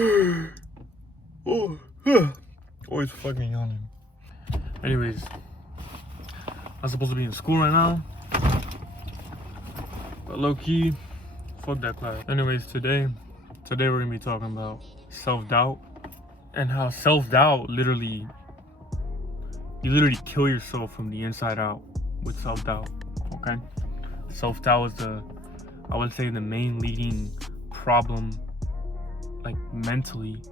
Oh, always fucking yawning. Anyways, I'm supposed to be in school right now, but low key, fuck that class. Anyways, today we're gonna be talking about self-doubt and how self-doubt you literally kill yourself from the inside out with self-doubt. Okay, self-doubt is I would say the main leading problem, like mentally,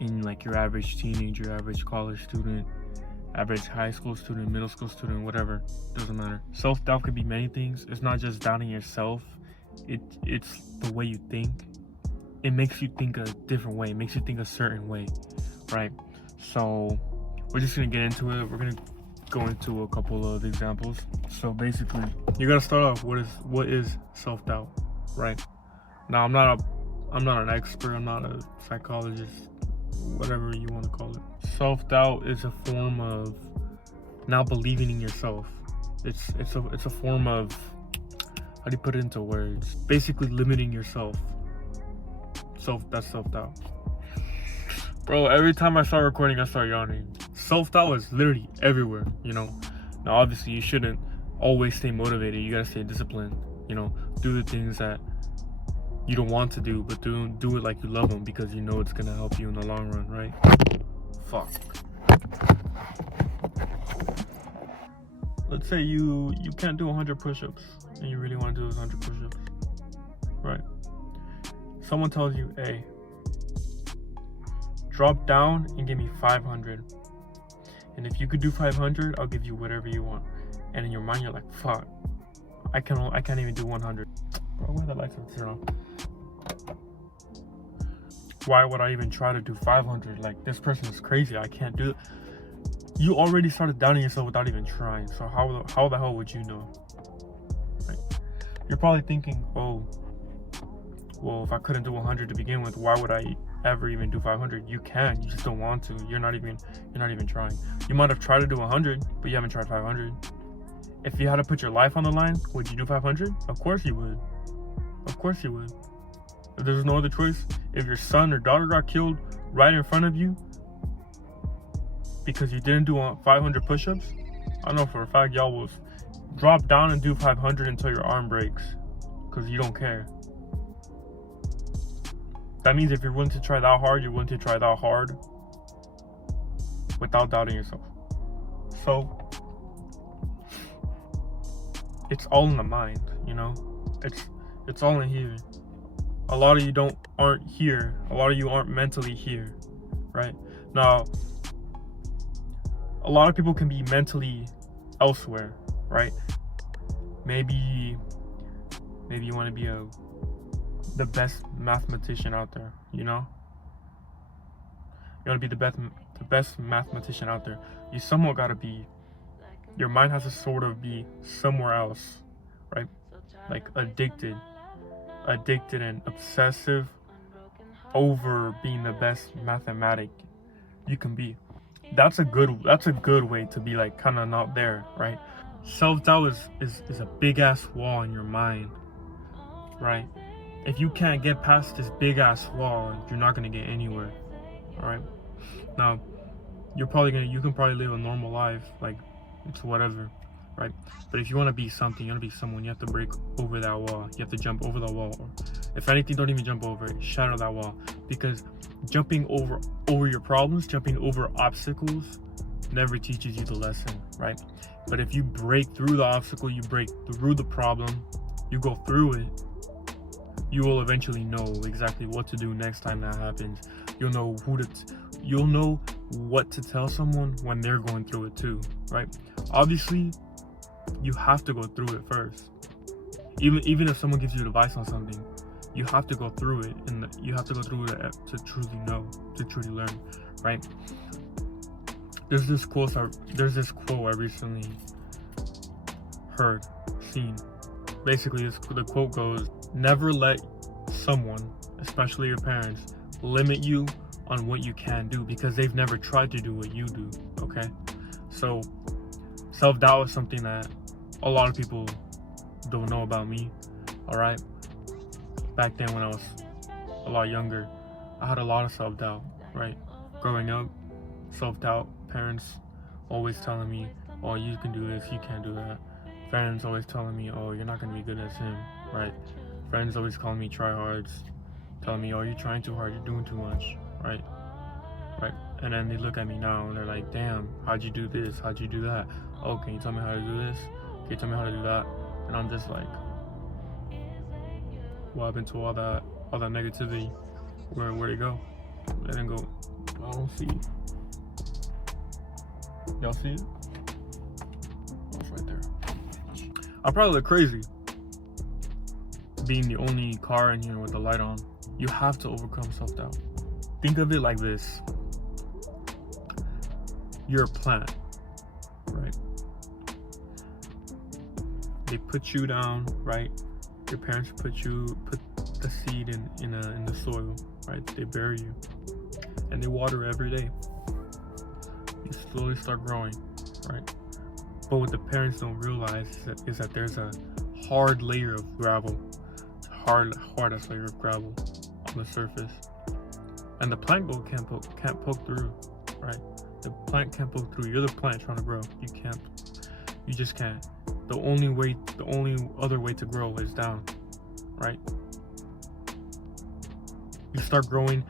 in like your average teenager, average college student, average high school student, middle school student, whatever, doesn't matter. Self-doubt could be many things. It's not just doubting yourself. It's the way you think. It makes you think a different way. It makes you think a certain way, right? So we're just gonna get into it. We're gonna go into a couple of examples. So basically, you gotta start off. What is self-doubt, right? Now, I'm not an expert. I'm not a psychologist, whatever you want to call it. Self-doubt is a form of not believing in yourself. It's a form of, how do you put it into words? Basically limiting yourself. That's self-doubt. Bro, every time I start recording, I start yawning. Self-doubt is literally everywhere, you know. Now, obviously, you shouldn't always stay motivated. You gotta stay disciplined, you know. Do the things that you don't want to do, but do it like you love them, because you know it's gonna help you in the long run, right? Fuck. Let's say you can't do 100 push-ups and you really want to do those 100 push-ups, right? Someone tells you, hey, drop down and give me 500, and if you could do 500, I'll give you whatever you want. And in your mind, you're like, fuck, I can't even do 100. Bro, why the lights are turned off? Why would I even try to do 500? Like, this person is crazy. I can't do it. You already started doubting yourself without even trying. So how the hell would you know? Right? You're probably thinking, oh, well, if I couldn't do 100 to begin with, why would I ever even do 500? You can. You just don't want to. You're not even trying. You might have tried to do 100, but you haven't tried 500. If you had to put your life on the line, would you do 500? Of course you would. Of course you would. If there's no other choice, if your son or daughter got killed right in front of you because you didn't do 500 push-ups, I know for a fact y'all will drop down and do 500 until your arm breaks, because you don't care. That means if you're willing to try that hard, you're willing to try that hard without doubting yourself. So it's all in the mind, you know. It's all in here. A lot of you aren't here. A lot of you aren't mentally here, right? Now, a lot of people can be mentally elsewhere, right? Maybe you want to be the best mathematician out there, you know? You want to be the best mathematician out there. You somewhat got to be, your mind has to sort of be somewhere else, right? Like addicted and obsessive over being the best mathematic you can be. That's a good way to be, like, kind of not there, right? Self-doubt is a big ass wall in your mind, right? If you can't get past this big ass wall, you're not gonna get anywhere. All right. Now, you can probably live a normal life, like it's whatever, right? But if you want to be something, you want to be someone, you have to break over that wall. You have to jump over the wall. Or if anything, don't even jump over it. Shatter that wall. Because jumping over your problems, jumping over obstacles, never teaches you the lesson, right? But if you break through the obstacle, you break through the problem, you go through it, you will eventually know exactly what to do next time that happens. You'll know you'll know what to tell someone when they're going through it too, right? Obviously, you have to go through it first. Even if someone gives you advice on something, you have to go through it, and you have to go through it to truly know, to truly learn, right? There's this quote I recently seen. Basically, the quote goes, never let someone, especially your parents, limit you on what you can do, because they've never tried to do what you do, okay? So self-doubt is something that a lot of people don't know about me, all right? Back then when I was a lot younger, I had a lot of self-doubt, right? Growing up, self-doubt, parents always telling me, oh, you can do this, you can't do that. Friends always telling me, oh, you're not gonna be good as him, right? Friends always calling me tryhards, telling me, oh, you're trying too hard, you're doing too much, right? Right? And then they look at me now and they're like, damn, how'd you do this? How'd you do that? Oh, can you tell me how to do this? Can you tell me how to do that? And I'm just like, what happened to all that negativity? Where'd it go? Let it go. I don't see it. Y'all see it? Oh, it's right there. I probably look crazy being the only car in here with the light on. You have to overcome self-doubt. Think of it like this. You're a plant, right? They put you down, right? Your parents put the seed in the soil, right? They bury you, and they water every day. You slowly start growing, right? But what the parents don't realize is that there's a hard layer of gravel, hardest layer of gravel on the surface, and the plant can't poke through, right? The plant can't poke through. You're the plant trying to grow. You just can't. The only other way to grow is down, right? You start growing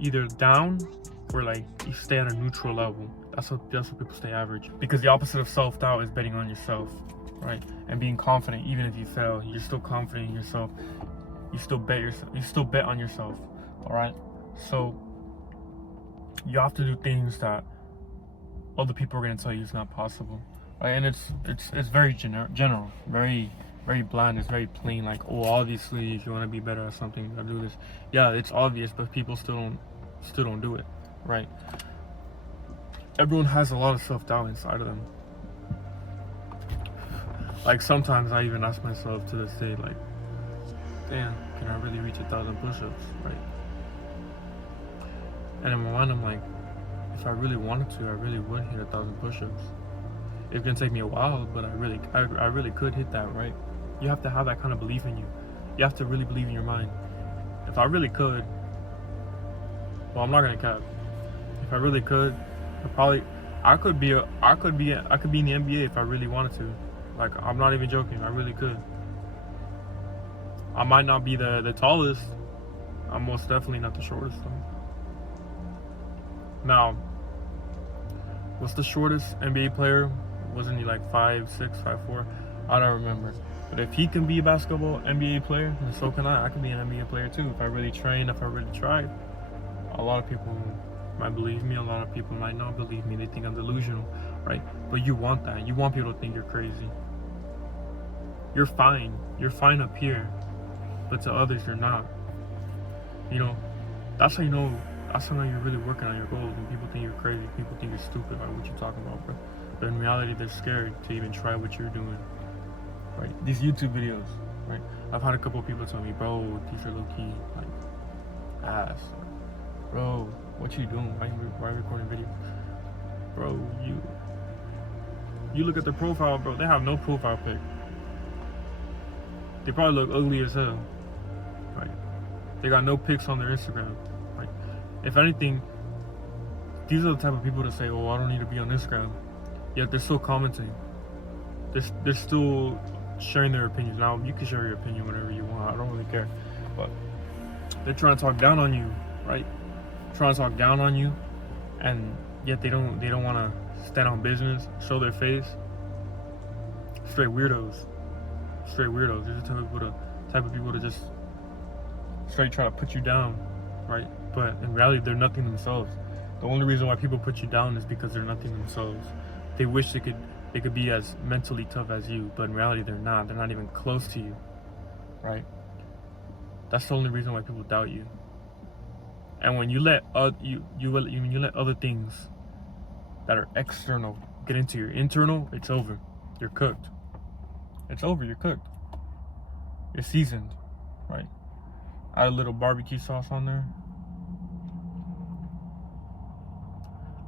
either down or like you stay at a neutral level. That's what people stay average. Because the opposite of self-doubt is betting on yourself, right? And being confident. Even if you fail, you're still confident in yourself. You still bet on yourself. All right. So you have to do things that other people are gonna tell you is not possible, right? And it's very general, very bland. It's very plain. Like, oh, obviously, if you want to be better at something, you gotta do this. Yeah, it's obvious, but people still don't do it, right? Everyone has a lot of self-doubt inside of them. Like sometimes I even ask myself to this day, like, damn, can I really reach 1,000 push-ups, right? And in my mind, I'm like, if I really wanted to, I really would hit 1,000 push-ups. It's gonna take me a while, but I really could hit that, right? You have to have that kind of belief in you. You have to really believe in your mind. If I really could, well, I'm not gonna cap. If I really could, I could be in the NBA if I really wanted to. Like, I'm not even joking. I really could. I might not be the tallest. I'm most definitely not the shortest though. Now, what's the shortest NBA player? Wasn't he like 5'6", 5'4"? I don't remember. But if he can be a basketball NBA player, then so can I. I can be an NBA player too if I really train, if I really try. A lot of people might believe me. A lot of people might not believe me. They think I'm delusional, right? But you want that. You want people to think you're crazy. You're fine. You're fine up here, but to others you're not. You know, that's how you know. That's how you're really working on your goals. When people think you're crazy, people think you're stupid. Like, what you talking about, bro? But in reality, they're scared to even try what you're doing. Right? These YouTube videos, right? I've had a couple of people tell me, bro, these are low-key, like, ass. Bro, what you doing? Why are you recording videos? Bro, you look at their profile, bro. They have no profile pic. They probably look ugly as hell. Right? They got no pics on their Instagram. Right? If anything, these are the type of people that say, oh, I don't need to be on Instagram. Yet they're still commenting. They're still sharing their opinions. Now, you can share your opinion whenever you want. I don't really care. But they're trying to talk down on you, right? Trying to talk down on you, and yet they don't want to stand on business, show their face. Straight weirdos. These are the type of people to just straight try to put you down, right? But in reality, they're nothing themselves. The only reason why people put you down is because they're nothing themselves. They wish they could be as mentally tough as you, but in reality, they're not. They're not even close to you, right? That's the only reason why people doubt you. And when you let you let other things that are external get into your internal, it's over. You're cooked. It's over. You're cooked. You're seasoned, right? Add a little barbecue sauce on there.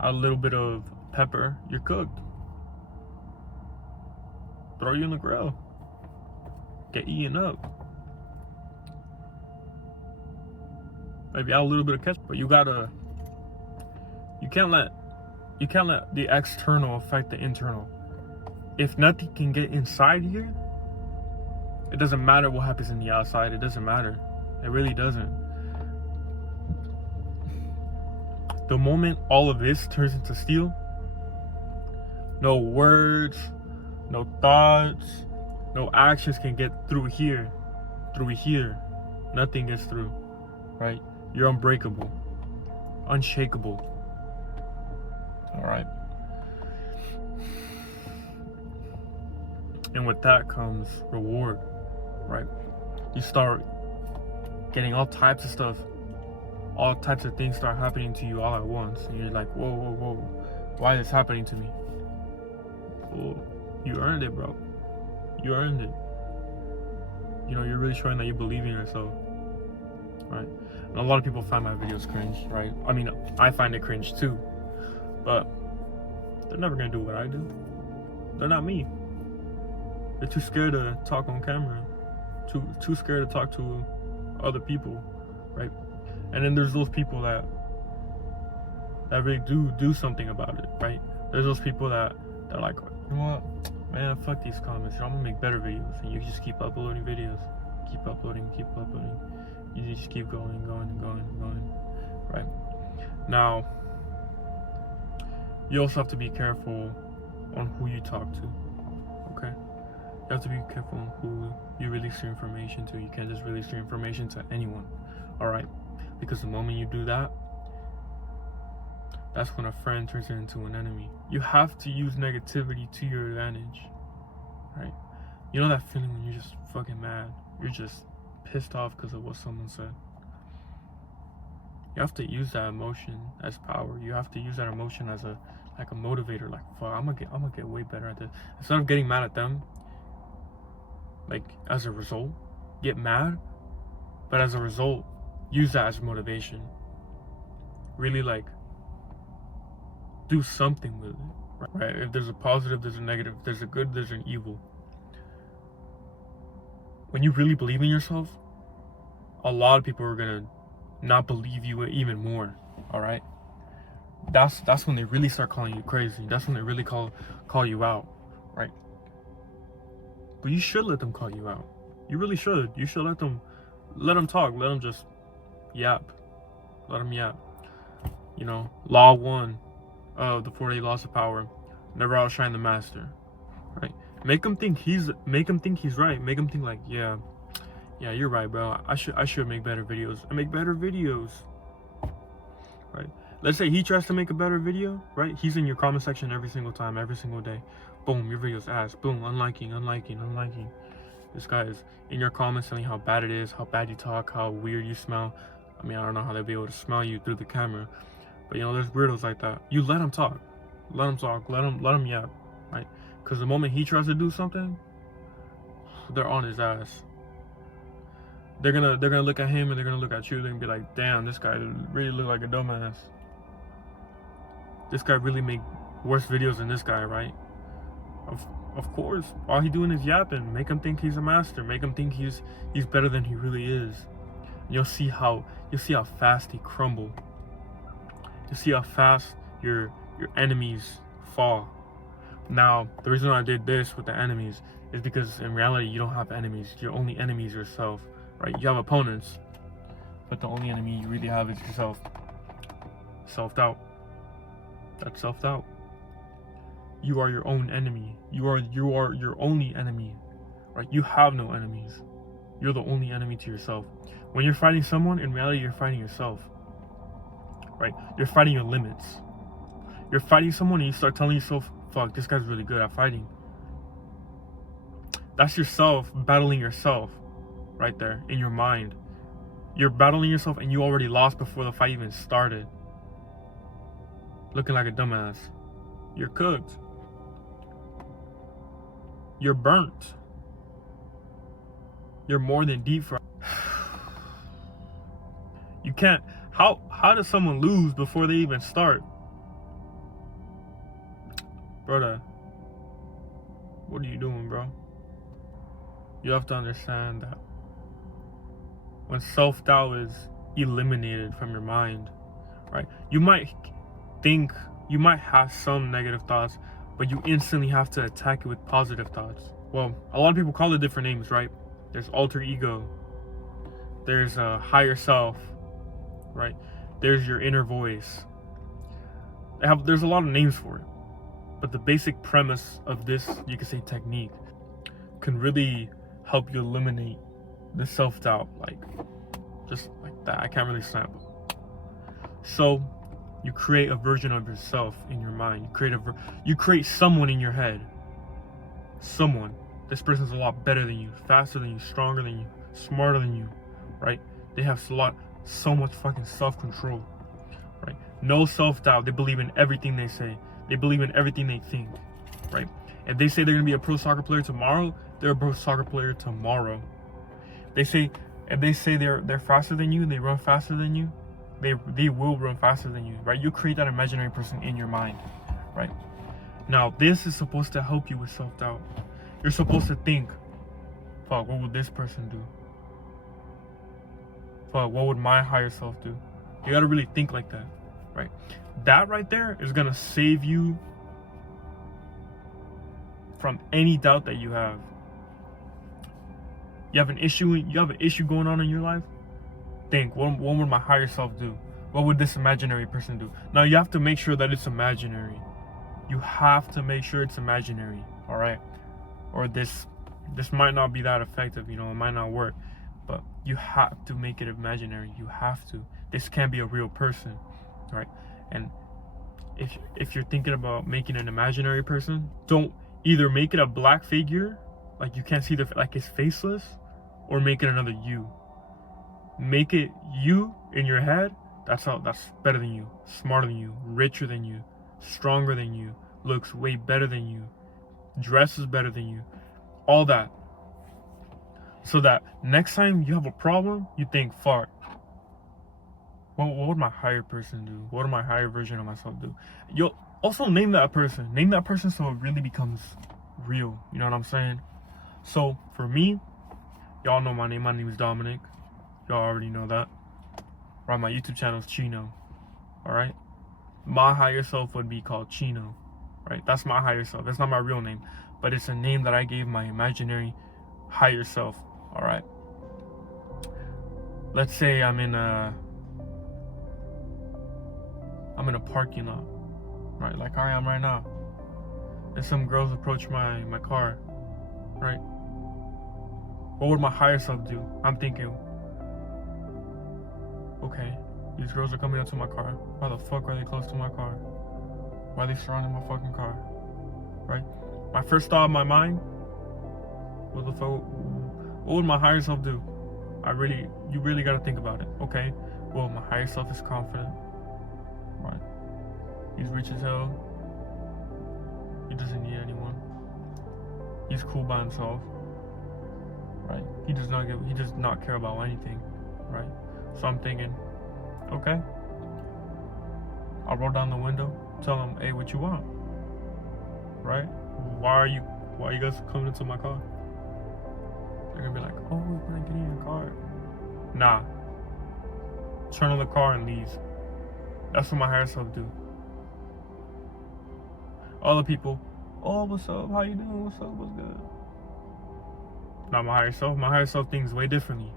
Add a little bit of pepper. You're cooked. Throw you in the grill. Get eaten up. Maybe add a little bit of ketchup, but you can't let the external affect the internal. If nothing can get inside here, it doesn't matter what happens in the outside. It doesn't matter. It really doesn't. The moment all of this turns into steel, no words, no thoughts, no actions can get through here. Through here, nothing gets through, right? You're unbreakable, unshakable. All right. And with that comes reward, right? You start getting all types of stuff. All types of things start happening to you all at once. And you're like, whoa, whoa, whoa. Why is this happening to me? Well, you earned it, bro. You earned it. You know, you're really showing that you believe in yourself, right? And a lot of people find my videos cringe, right? I mean, I find it cringe too. But they're never gonna do what I do. They're not me. They're too scared to talk on camera. Too scared to talk to other people, right? And then there's those people that really do something about it, right? There's those people that are like, you know what, man, fuck these comments. I'm gonna make better videos, and you just keep uploading videos, keep uploading. You just keep going, right? Now, you also have to be careful on who you talk to, okay? You have to be careful on who you release your information to. You can't just release your information to anyone, all right? Because the moment you do that, that's when a friend turns into an enemy. You have to use negativity to your advantage, right? You know that feeling when you're just fucking mad? You're just pissed off because of what someone said. You have to use that emotion as power. You have to use that emotion as a motivator. Like, fuck, I'm gonna get way better at this. Instead of getting mad at them, like, as a result, get mad, but as a result, use that as motivation. Really, like, do something with it, right? If there's a positive, there's a negative. If there's a good, there's an evil. When you really believe in yourself, a lot of people are gonna not believe you even more, all right? That's when they really start calling you crazy. That's when they really call you out, right? But you should let them call you out. You really should. You should let them talk. Let them just yap. Let them yap. You know, law 1 of the 48 laws of power: never outshine the master, right? Make him think he's right. Make him think like, yeah, you're right, bro. I should make better videos. I make better videos, right? Let's say he tries to make a better video, right? He's in your comment section every single time, every single day. Boom, your video's ass. Boom, unliking. This guy is in your comments telling how bad it is, how bad you talk, how weird you smell. I mean, I don't know how they'll be able to smell you through the camera, but you know, there's weirdos like that. You let him talk. Let him yap, right? Because the moment he tries to do something, they're on his ass. They're gonna look at him and they're gonna look at you. They're gonna be like, damn, this guy really look like a dumbass. This guy really make worse videos than this guy, right? Of course, all he doing is yapping. Make him think he's a master. Make him think he's better than he really is. And you'll see how fast he crumble. You see how fast your enemies fall. Now, the reason I did this with the enemies is because in reality you don't have enemies. Your only enemy is yourself, right? You have opponents, but the only enemy you really have is yourself. Self-doubt. That's self-doubt. You are your own enemy. You are your only enemy, right? You have no enemies. You're the only enemy to yourself. When you're fighting someone, in reality you're fighting yourself, right? You're fighting your limits. You're fighting someone and you start telling yourself, fuck, this guy's really good at fighting. That's yourself battling yourself right there in your mind. You're battling yourself and you already lost before the fight even started. Looking like a dumbass. You're cooked. You're burnt. You're more than deep fried. You can't. How does someone lose before they even start? Brother, what are you doing, bro? You have to understand that when self-doubt is eliminated from your mind, right? You might have some negative thoughts, but you instantly have to attack it with positive thoughts. Well, a lot of people call it different names, right? There's alter ego, there's a higher self, right? There's your inner voice. There's a lot of names for it, but the basic premise of this, you could say, technique can really help you eliminate the self-doubt, like just like that. I can't really snap. So you create a version of yourself in your mind. You create someone in your head. Someone. This person's a lot better than you, faster than you, stronger than you, smarter than you, right? They have so much fucking self-control, right? No self-doubt. They believe in everything they say. They believe in everything they think, right? If they say they're gonna be a pro soccer player tomorrow, they're a pro soccer player tomorrow. If they say they're faster than you, they run faster than you, they will run faster than you, right? You create that imaginary person in your mind, right? Now, this is supposed to help you with self-doubt. You're supposed to think, fuck, what would this person do? Fuck, what would my higher self do? You gotta really think like that, right? That right there is gonna save you from any doubt that you have. You have an issue going on in your life? Think, what would my higher self do? What would this imaginary person do? Now, you have to make sure that it's imaginary. You have to make sure it's imaginary, all right? Or this might not be that effective, it might not work. But you have to make it imaginary. You have to. This can't be a real person, right? And if you're thinking about making an imaginary person, don't either make it a black figure, like you can't see like it's faceless, or make it another you. Make it you in your head. That's better than you, smarter than you, richer than you, stronger than you, looks way better than you, dresses better than you, all that. So that next time you have a problem, you think, fuck, what would my higher person do? What would my higher version of myself do? You'll also name that person. Name that person so it really becomes real. You know what I'm saying? So for me, y'all know my name. My name is Dominic. Y'all already know that. Right, my YouTube channel is Chino. Alright? My higher self would be called Chino. Right? That's my higher self. That's not my real name. But it's a name that I gave my imaginary higher self. Alright? Let's say I'm in a parking lot. Right? Like I am right now. And some girls approach my car. Right? What would my higher self do? I'm thinking, okay, these girls are coming up to my car. Why the fuck are they close to my car? Why are they surrounding my fucking car? Right? My first thought in my mind, what would my higher self do? You really gotta think about it. Okay, well, my higher self is confident. Right? He's rich as hell. He doesn't need anyone. He's cool by himself. Right? He does not care about anything. Right? So I'm thinking, okay, I'll roll down the window, tell him, hey, what you want? Right? Why are you guys coming into my car? They're gonna be like, oh, we're gonna get in your car. Nah. Turn on the car and leave. That's what my higher self do. All the people, oh, what's up? How you doing? What's up? What's good? Not my higher self. My higher self thinks way differently,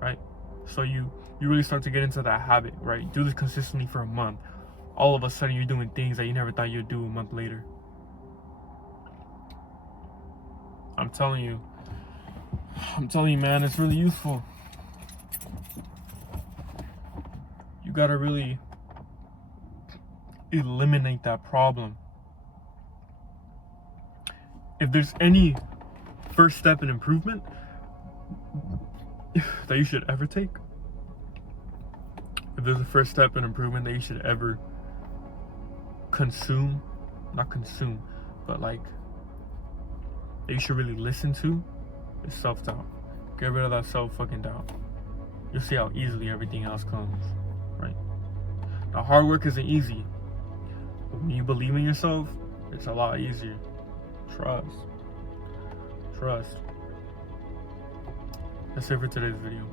right? So you really start to get into that habit, right? You do this consistently for a month. All of a sudden, you're doing things that you never thought you'd do a month later. I'm telling you, man, it's really useful. You gotta really eliminate that problem. If there's any first step in improvement that you should ever take, if there's a first step in improvement that you should ever not consume, but like that you should really listen to, is self-doubt. Get rid of that self-fucking doubt. You'll see how easily everything else comes, right? Now, hard work isn't easy, but when you believe in yourself, it's a lot easier. Trust. That's it for today's video.